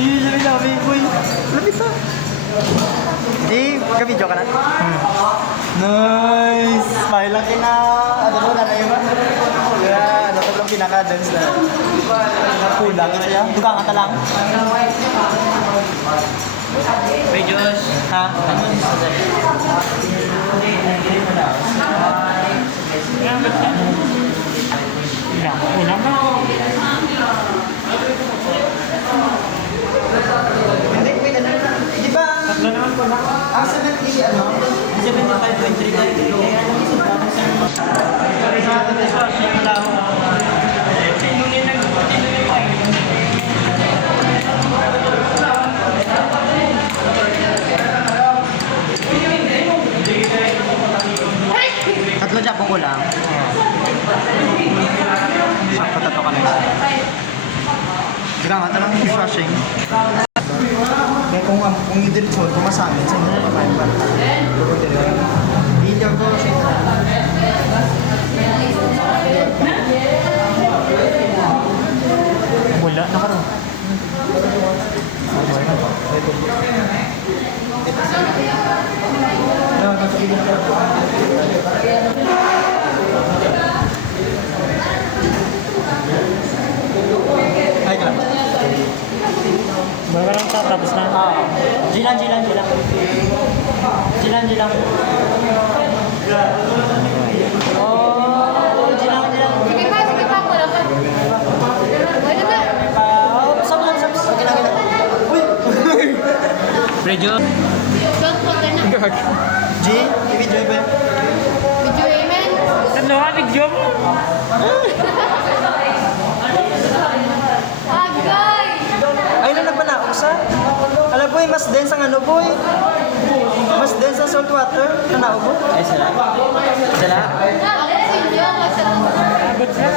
Ayun, sabi namin, boy. Lapit na. Ka-video ka na? Nice! Smile lang kina, ano mo, nanay mo? Yeah, ano lang pinaka-dance na. Kulang siya. Dugang ata lang. Videos. Ha? Hindi, wait, ano na? Di ba? Tatlo naman po na. Ang 70, ano? 75.3 kayo. Sorry sa atin, ito. Siya na lang. Tatlo Japon ko lang. Sakto tato ka na isa. Sige nga, talang dishwashing. Kaya kung hindi rin kung masamin, sa hindi pa tayo ba? Hindi ako siya. Wala na karoon. Ay, ka lang. Baga lang tapos na. Jilan. Jilan. Oh, jilan. Sige pa, wala pa. Wala na. Sabi lang. Uy! Videos. Don't put na. G, i-video ba? Video amen. Tatlo ka, video mo. Agay! Ay, na nagpanausa. Alam boy, mas dense ang ano boy. Mas dense ang salt water. Nanao po? Ay, sila. Sila?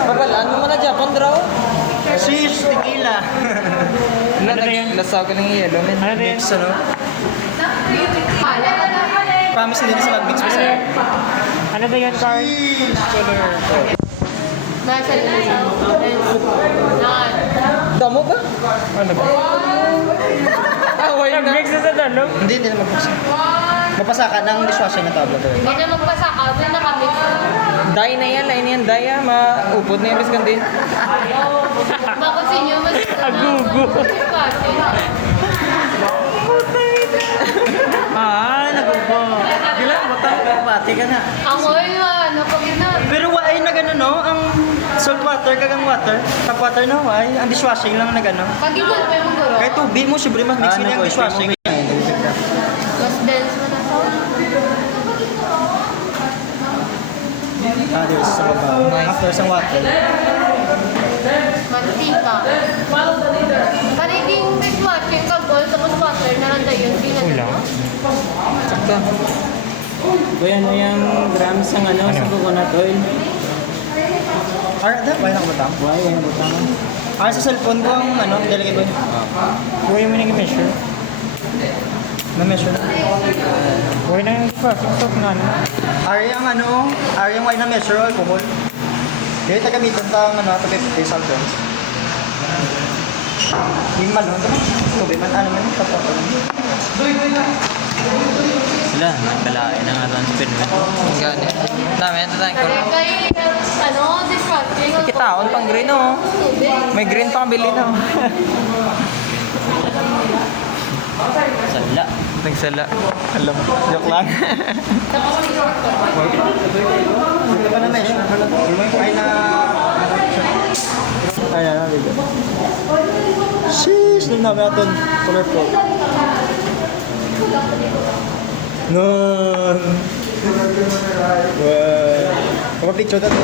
Bagal, ano mo na Japan draw? Sheesh, tequila. Ano na yan? Lasaw ka ng yelo. Ano na yan? Mix, ano? Promise hindi na sa mag-mix pa sa'yo. Ano ba yan, Carl? Sheesh, color. Nasa lisaw. Nan. Damo ba? Ano ba? Wala na. Nag-mix na sa dalong? Hindi na mag-mix. Mapasa ka ng dishwasher na tablet. Hindi na magpasaka. Doon nakamix. Dye na yan, line yan, dye ah. Maupod na yan, bis kandi. Bakit sa inyo mas... Agugo. Nagubo. Gila, pati ka na. Amoy nga, napagin na. Pero why na gano'n, no? Ang salt water, kagang water. Tap water na, why? Ang dishwashing lang na gano'n. Pag-igol pa yung guro. Kahit tubig mo, syempre mas mix mo na yung dishwashing. Mas dense mo na sa... There's sa baba. After sa water. Mantika. Kariging dishwashing ka gold, tapos water na lang tayo yung pinag Sakta. Kuya, ano yung grams ng ano, sa coconut oil? Why na kabutang? Why, yan butang. Sa cellphone ko ang ano, delegate ba? Kuya mo nag-measure? Na-measure na. Kuya na yung stop na ano. Ang ano, yung why na-measure alcohol. Dito gamitin ta ang ano, tabi 50 sulfurs. Yung malon, tubig man, ano man, tapos ko lang. Wala, nagkalain na nga doon sa permit. Gani. Dami, ito tayo ko. Kay, ano, dishwashing. Kitaon pang green oh. May green pang bili no. Sala. Nagsala. Alam, joke lang. Ito pa na-measure. Ay na... Ay na, video. Sheesh, nung namin natin. Colorful. Nun! Wow! Kapag-picture natin.